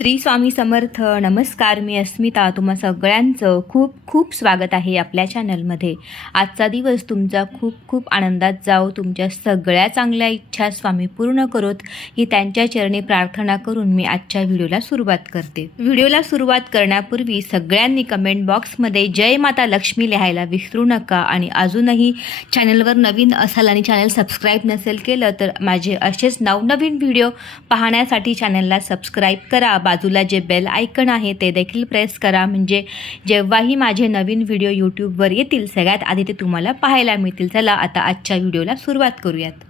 श्री स्वामी समर्थ. नमस्कार मी अस्मिता. तुम्हा सगळ्यांचं खूप खूप स्वागत आहे आपल्या चॅनलमध्ये. आजचा दिवस तुमचा खूप खूप आनंदात जाओ तुमच्या सगळ्या चांगल्या इच्छा स्वामी पूर्ण करोत. ही त्यांच्या चरणी प्रार्थना करून मी आजच्या व्हिडिओला सुरुवात करते. व्हिडिओला सुरुवात करण्यापूर्वी सगळ्यांनी कमेंट बॉक्समध्ये जय माता लक्ष्मी लिहायला विसरू नका. आणि अजूनही चॅनलवर नवीन असाल आणि चॅनल सबस्क्राईब नसेल केलं तर माझे असेच नवनवीन व्हिडिओ पाहण्यासाठी चॅनलला सबस्क्राईब करा. बाजूला जे बेल आयकन आहे ते देखील प्रेस करा. म्हणजे जेव्हाही माझे नवीन व्हिडिओ यूट्यूबवर येतील सगळ्यात आधी ते तुम्हाला पाहायला मिळतील. चला आता आजच्या व्हिडिओला सुरुवात करूयात.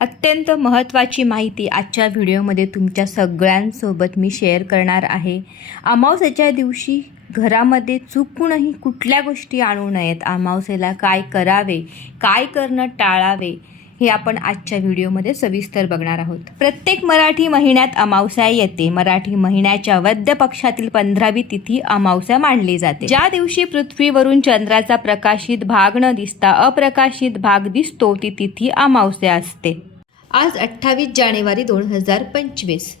अत्यंत महत्त्वाची माहिती आजच्या व्हिडिओमध्ये तुमच्या सगळ्यांसोबत मी शेअर करणार आहे. अमावस्याच्या दिवशी घरामध्ये चुकूनही कुठल्या गोष्टी आणू नयेत. अमावस्येला काय करावे? काय करणं टाळावे? हे आपण आजच्या व्हिडिओमध्ये सविस्तर बघणार आहोत. प्रत्येक मराठी महिन्यात अमावस्या येते. मराठी महिन्याच्या वद्य पक्षातील पंधरावी तिथी अमावस्या मानली जाते. ज्या दिवशी पृथ्वीवरून चंद्राचा प्रकाशित भाग न दिसता अप्रकाशित भाग दिसतो ती तिथी अमावस्या असते. आज अठ्ठावीस जानेवारी दोन हजार पंचवीस.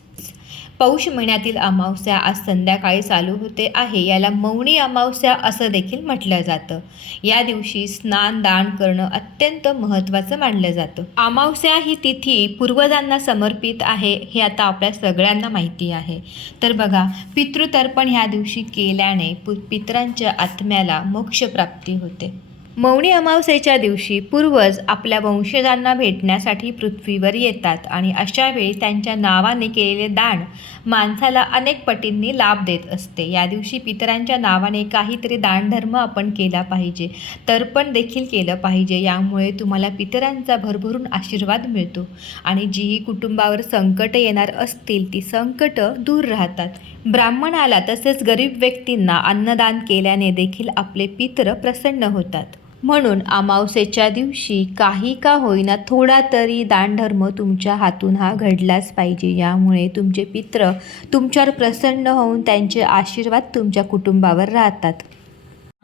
पौष महिन्यातील अमावस्या आज संध्याकाळी चालू होते आहे. याला मौनी अमावस्या असं देखील म्हटलं जातं. या दिवशी स्नान दान करणं अत्यंत महत्त्वाचं मानलं जातं. अमावस्या ही तिथी पूर्वजांना समर्पित आहे हे आता आपल्या सगळ्यांना माहिती आहे. तर बघा पितृतर्पण ह्या दिवशी केल्याने पु- पितरांच्या आत्म्याला मोक्षप्राप्ती होते. मौनी अमावस्येच्या दिवशी पूर्वज आपल्या वंशजांना भेटण्यासाठी पृथ्वीवर येतात आणि अशा वेळी त्यांच्या नावाने केलेले दान माणसाला अनेक पटींनी लाभ देत असते. या दिवशी पितरांच्या नावाने काहीतरी दानधर्म आपण केला पाहिजे तर्पण देखील केलं पाहिजे. यामुळे तुम्हाला पितरांचा भरभरून आशीर्वाद मिळतो आणि जीही कुटुंबावर संकट येणार असतील ती संकट दूर राहतात. ब्राह्मणाला तसेच गरीब व्यक्तींना अन्नदान केल्याने देखील आपले पितर प्रसन्न होतात. म्हणून अमावस्येच्या दिवशी काही का होईना थोडा तरी दानधर्म तुमच्या हातून हा घडलाच पाहिजे. यामुळे तुमचे पित्र तुमच्यावर प्रसन्न होऊन त्यांचे आशीर्वाद तुमच्या कुटुंबावर राहतात.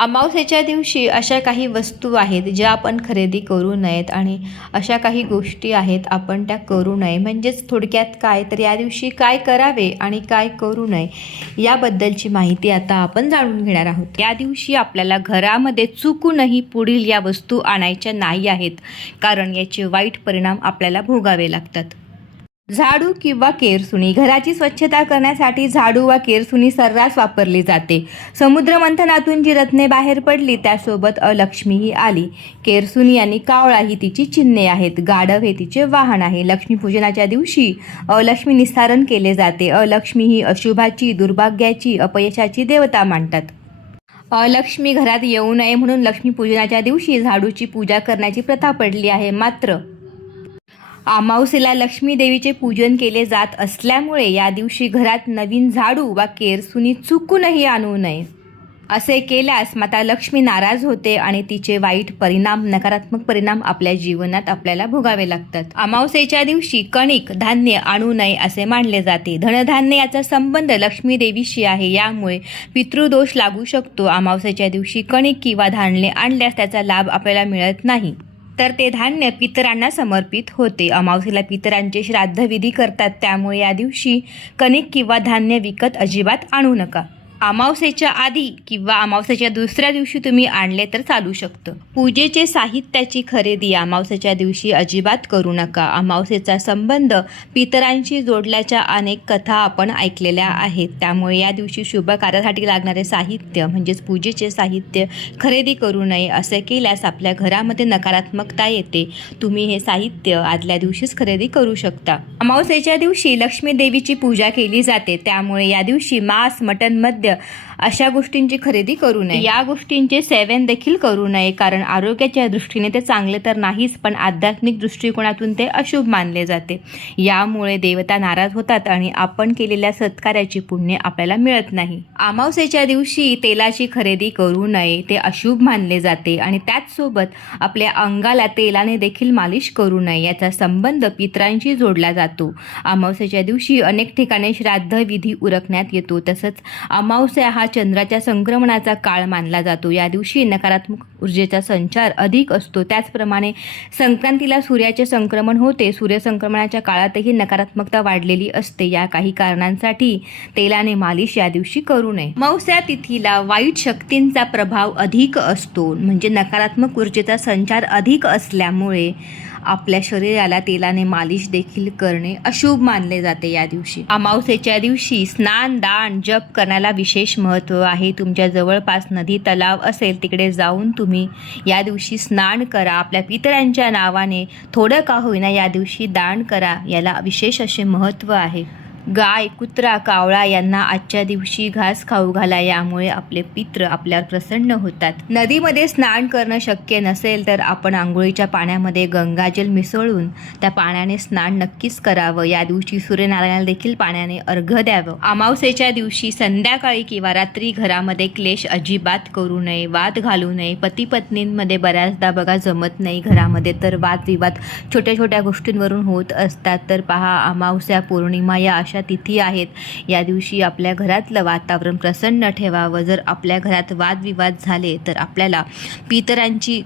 अमावस्येच्या दिवशी अशा काही वस्तू आहेत ज्या आपण खरेदी करू नयेत आणि अशा काही गोष्टी आहेत आपण त्या करू नये. म्हणजेच थोडक्यात काय? तर या दिवशी काय करावे आणि काय करू नये याबद्दलची माहिती आता आपण जाणून घेणार आहोत. या दिवशी आपल्याला घरामध्ये चुकूनही पुढील या वस्तू आणायच्या नाही आहेत. कारण याचे वाईट परिणाम आपल्याला भोगावे लागतात. झाडू किंवा केरसुणी. घराची स्वच्छता करण्यासाठी झाडू वा केरसुणी सर्रास वापरली जाते. समुद्र मंथनातून जी रत्ने बाहेर पडली त्यासोबत अलक्ष्मीही आली. केरसुणी आणि कावळा ही तिची चिन्हे आहेत. गाढव हे तिचे वाहन आहे. लक्ष्मीपूजनाच्या दिवशी अलक्ष्मी निस्तारण केले जाते. अलक्ष्मी ही अशुभाची दुर्भाग्याची अपयशाची देवता मानतात. अलक्ष्मी घरात येऊ नये म्हणून लक्ष्मीपूजनाच्या दिवशी झाडूची पूजा करण्याची प्रथा पडली आहे. मात्र अमावस्येला लक्ष्मी देवीचे पूजन केले जात असल्यामुळे या दिवशी घरात नवीन झाडू वा केरसुनी चुकूनही आणू नये. असे केल्यास माता लक्ष्मी नाराज होते आणि तिचे वाईट परिणाम नकारात्मक परिणाम आपल्या जीवनात आपल्याला भोगावे लागतात. अमावस्येच्या दिवशी कणिक धान्य आणू नये असे मानले जाते. धनधान्य याचा संबंध लक्ष्मी देवीशी आहे. यामुळे पितृदोष लागू शकतो. अमावस्येच्या दिवशी कणिक किंवा धान्य आणल्यास त्याचा लाभ आपल्याला मिळत नाही. तर ते धान्य पितरांना समर्पित होते. अमावस्येला पितरांचे श्राद्धविधी करतात. त्यामुळे या दिवशी कणिक किंवा धान्य विकत अजिबात आणू नका. अमावस्येच्या आधी किंवा अमावस्येच्या दुसऱ्या दिवशी तुम्ही आणले तर चालू शकतं. पूजेचे साहित्याची खरेदी अमावस्येच्या दिवशी अजिबात करू नका. अमावस्येचा संबंध पितरांशी जोडल्याच्या अनेक कथा आपण ऐकलेल्या आहेत. त्यामुळे या दिवशी शुभ कार्यासाठी लागणारे साहित्य म्हणजेच पूजेचे साहित्य खरेदी करू नये असे केल्यास आपल्या घरामध्ये नकारात्मकता येते. तुम्ही हे साहित्य आदल्या दिवशीच खरेदी करू शकता. अमावस्येच्या दिवशी लक्ष्मी देवीची पूजा केली जाते. त्यामुळे या दिवशी मांस मटन 对 अशा गोष्टींची खरेदी करू नये. या गोष्टींचे सेवन देखील करू नये कारण आरोग्याच्या दृष्टीने ते चांगले तर नाहीच पण आध्यात्मिक दृष्टिकोनातून ते अशुभ मानले जाते. यामुळे देवता नाराज होतात आणि आपण केलेल्या सत्कार्याची पुण्य आपल्याला मिळत नाही. अमावस्येच्या दिवशी तेलाची खरेदी करू नये ते अशुभ मानले जाते आणि त्याचसोबत आपल्या अंगाला तेलाने देखील मालिश करू नये याचा संबंध पित्रांशी जोडला जातो. अमावस्येच्या दिवशी अनेक ठिकाणी श्राद्ध विधी उरकण्यात येतो तसंच अमावस्या हा हा चंद्राच्या संक्रमणाचा काळ मानला जातो. या दिवशी नकारात्मक ऊर्जेचा संचार अधिक असतो. त्याचप्रमाणे संक्रांतीला सूर्याचे संक्रमण होते. सूर्यसंक्रमणाच्या काळातही नकारात्मकता वाढलेली असते. या काही कारणांसाठी तेलाने मालिश या दिवशी करू नये. मौस्या तिथीला वाईट शक्तींचा प्रभाव अधिक असतो. म्हणजे नकारात्मक ऊर्जेचा संचार अधिक असल्यामुळे आपल्या शरीराला तेलाने मालिश देखील करणे अशुभ मानले जाते या दिवशी. अमावस्येच्या दिवशी स्नान दान जप करण्याला विशेष महत्त्व आहे. तुमच्या जवळपास नदी तलाव असेल तिकडे जाऊन तुम्ही या दिवशी स्नान करा. आपल्या पितरांच्या नावाने थोडं का होईना या दिवशी दान करा. याला विशेष असे महत्त्व आहे. गाय कुत्रा कावळा यांना आजच्या दिवशी घास खाऊ घाला यामुळे आपले पित्र आपल्यावर प्रसन्न होतात. नदीमध्ये स्नान करणं शक्य नसेल तर आपण आंघोळीच्या पाण्यामध्ये गंगाजल मिसळून त्या पाण्याने स्नान नक्कीच करावं. या दिवशी सूर्यनारायणाला देखील पाण्याने अर्घ द्यावं. अमावस्येच्या दिवशी संध्याकाळी किंवा रात्री घरामध्ये क्लेश अजिबात करू नये वाद घालू नये. पती पत्नींमध्ये बऱ्याचदा बघा जमत नाही घरामध्ये तर वादविवाद छोट्या छोट्या गोष्टींवरून होत असतात. तर पहा अमावस्या पौर्णिमा या अशा तिथी आहेत. या दिवशी आपल्या घरातलं वातावरण प्रसन्न ठेवावं. जर आपल्या घरात वादविवाद झाले तर आपल्याला पितरांची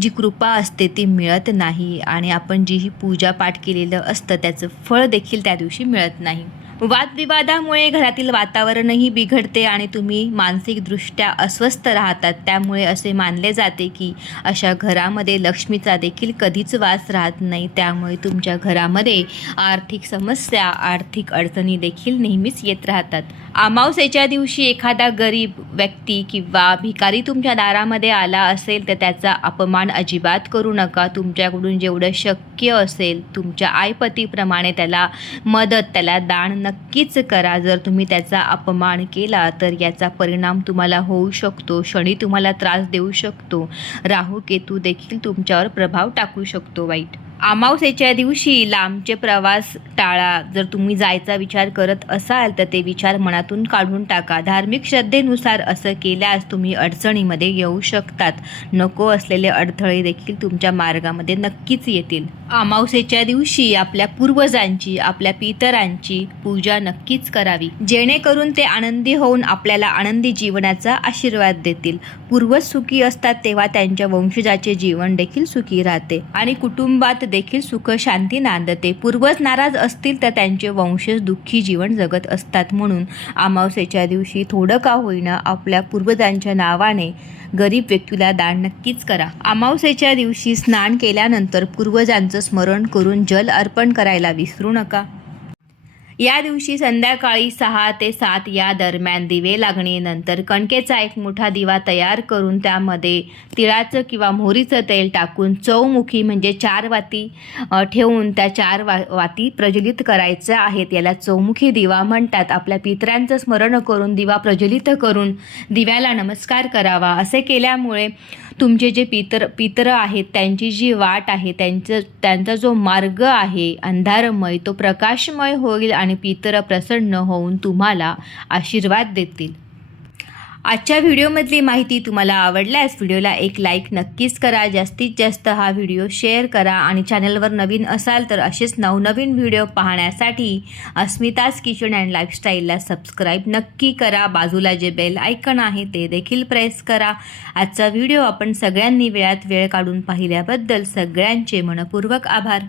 जी कृपा असते ती मिळत नाही. आणि आपण जी ही पूजापाठ केलेलं असतं त्याचं फळ देखील त्या दिवशी मिळत नाही. वादविवादामुळे घरातील वातावरणही बिघडते आणि तुम्ही मानसिकदृष्ट्या अस्वस्थ राहतात. त्यामुळे असे मानले जाते की अशा घरामध्ये लक्ष्मीचा देखील कधीच वास राहत नाही. त्यामुळे तुमच्या घरामध्ये आर्थिक समस्या आर्थिक अडचणी देखील नेहमीच येत राहतात. अमावस्येच्या दिवशी एखादा गरीब व्यक्ती किंवा भिकारी तुमच्या दारामध्ये आला असेल तर त्याचा अपमान अजिबात करू नका. तुमच्याकडून जेवढं शक्य असेल तुमच्या आईपतीप्रमाणे त्याला मदत त्याला दान नक्कीच करा. जर तुम्ही त्याचा अपमान केला तर याचा परिणाम तुम्हाला होऊ शकतो. शनी तुम्हाला त्रास देऊ शकतो. राहू केतू देखील तुमच्यावर प्रभाव टाकू शकतो वाईट. अमावस्येच्या दिवशी लांबचे प्रवास टाळा. जर तुम्ही जायचा विचार करत असाल तर ते विचार मनातून काढून टाका. धार्मिक श्रद्धेनुसार असं केल्यास तुम्ही अडचणीमध्ये येऊ शकतात. नको असलेले अडथळे देखील तुमच्या मार्गामध्ये नक्कीच येतील. अमावस्येच्या दिवशी आपल्या पूर्वजांची आपल्या पितरांची पूजा नक्कीच करावी. जेणेकरून ते आनंदी होऊन आपल्याला आनंदी जीवनाचा आशीर्वाद देतील. पूर्वज सुखी असतात तेव्हा त्यांच्या वंशजाचे जीवन देखील सुखी राहते. आणि कुटुंबात देखील सुख शांती नांदते. पूर्वज नाराज असतील तर त्यांचे वंशज दुःखी जीवन जगत असतात म्हणून अमावस्येच्या दिवशी थोडं का होईना आपल्या पूर्वजांच्या नावाने गरीब व्यक्तीला दान नक्कीच करा. अमावस्येच्या दिवशी स्नान केल्यानंतर पूर्वजांचं स्मरण करून जल अर्पण करायला विसरू नका. या दिवशी संध्याकाळी सहा ते सात या दरम्यान दिवे लागणीनंतर कणकेचा एक मोठा दिवा तयार करून त्यामध्ये तिळाचं किंवा मोहरीचं तेल टाकून चौमुखी म्हणजे चार वाती ठेवून त्या चार वा वाती प्रज्वलित करायच्या आहेत. याला चौमुखी दिवा म्हणतात. आपल्या पितरांचं स्मरण करून दिवा प्रज्वलित करून दिव्याला नमस्कार करावा. असे केल्यामुळे तुमचे जे पितर पितर आहेत त्यांची जी वाट आहे त्यांचं त्यांचा जो मार्ग आहे अंधारमय तो प्रकाशमय होईल आणि पितर प्रसन्न होऊन तुम्हाला आशीर्वाद देतील. आजच्या व्हिडिओमधली माहिती तुम्हाला आवडल्यास व्हिडिओला एक लाईक नक्कीच करा. जास्तीत जास्त हा व्हिडिओ शेअर करा आणि चॅनलवर नवीन असाल तर असेच नवनवीन व्हिडिओ पाहण्यासाठी अस्मिताज किचन अँड लाईफस्टाईलला सबस्क्राईब नक्की करा. बाजूला जे बेल आयकन आहे ते देखील प्रेस करा. आजचा व्हिडिओ आपण सगळ्यांनी वेळात वेळ काढून पाहिल्याबद्दल सगळ्यांचे मनपूर्वक आभार.